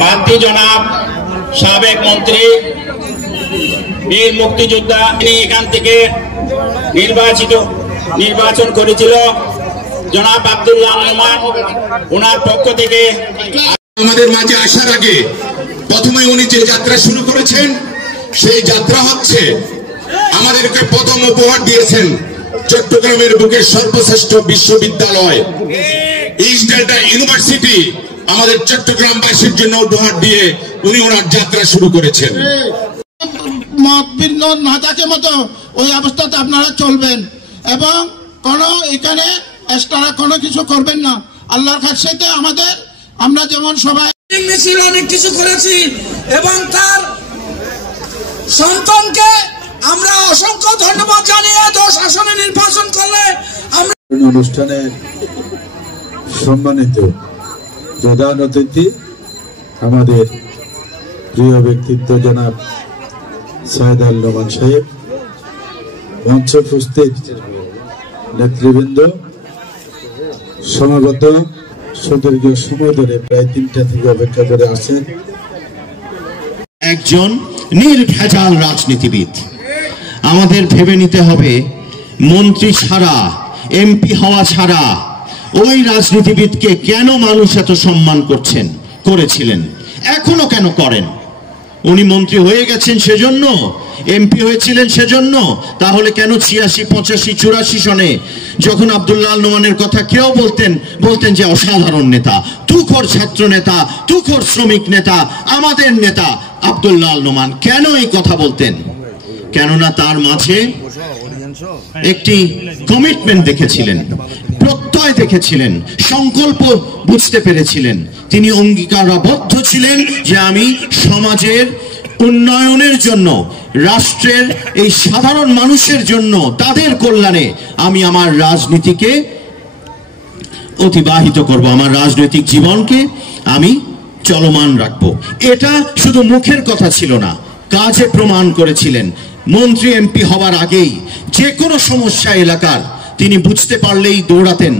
প্রার্থী জনাব সাবেক মন্ত্রী বীর মুক্তিযোদ্ধা, তিনি এখান থেকে নির্বাচন করেছিল জনাব আব্দুল্লাহ নোমান। ওনার পক্ষ থেকে আমাদের মাঝে আসার আগে প্রথমে উনি যে যাত্রা শুরু করেছেন, সেই যাত্রা হচ্ছে আমাদেরকে প্রথম উপহার দিয়েছেন চট্টগ্রামের বুকের সর্বশ্রেষ্ঠ বিশ্ববিদ্যালয় ইস্ট ডেল্টা ইউনিভার্সিটি আমাদের চট্টগ্রামবাসীর জন্য উপহার দিয়ে উনি ওনার যাত্রা শুরু করেছেন। মত ভিন্ন না থাকে মতো ওই অবস্থাতে আপনারা চলবেন এবং কোনো এখানে এক্সট্রা কোনো কিছু করবেন না। আল্লাহর কাছে আমাদের আমরা যেমন সবাই মিছিল অনেক কিছু করেছি এবং তার সন্তানকে আমরা অসংখ্য ধন্যবাদ জানিয়ে 10 আসনে নির্বাচন করলে আমরা অনুষ্ঠানে সম্মানিত প্রধান অতিথি আমাদের প্রিয় ব্যক্তিত্ব জনাব সৈয়দ আল নোমান সাহেব, মঞ্চে উপস্থিত নেতৃবৃন্দ, সমাগত সুদীর্ঘ সময় ধরে প্রায় 3টা থেকে অপেক্ষা করে আছেন একজন নির্ভেজাল রাজনীতিবিদ। আমাদের ভেবে নিতে হবে মন্ত্রী ছাড়া, এমপি হওয়া ছাড়া ওই রাজনীতিবিদকে কেন মানুষ এত সম্মান করেছিলেন, এখনো কেন করেন? উনি মন্ত্রী হয়ে গেছেন সেজন্য, এমপি হয়েছিলেন সেজন্য। তাহলে কেন 86, 85, 84 সনে যখন আব্দুল্লাহ নোমানের কথা কেউ বলতেন যে অসাধারণ নেতা, তুখোর ছাত্র নেতা, তুখোর শ্রমিক নেতা, আমাদের নেতা আব্দুল্লাহ নোমান, কেন এই কথা বলতেন? কেননা তার মাঝে একটি কমিটমেন্ট দেখেছিলেন, প্রত্যয় দেখেছিলেন, সংকল্প বুঝতে পেরেছিলেন। তিনি অঙ্গীকারবদ্ধ ছিলেন যে আমি সমাজের উন্নয়নের জন্য, রাষ্ট্রের এই সাধারণ মানুষের জন্য, তাদের কল্যাণে আমি আমার রাজনীতিকে অতিবাহিত করব, আমার রাজনৈতিক জীবনকে আমি চলমান রাখবো। এটা শুধু মুখের কথা ছিল না, কাজে প্রমাণ করেছিলেন। মন্ত্রী এমপি হওয়ার আগেই যে কোনো সমস্যা এলাকার তিনি বুঝতে পারলেই দৌড়াতেন।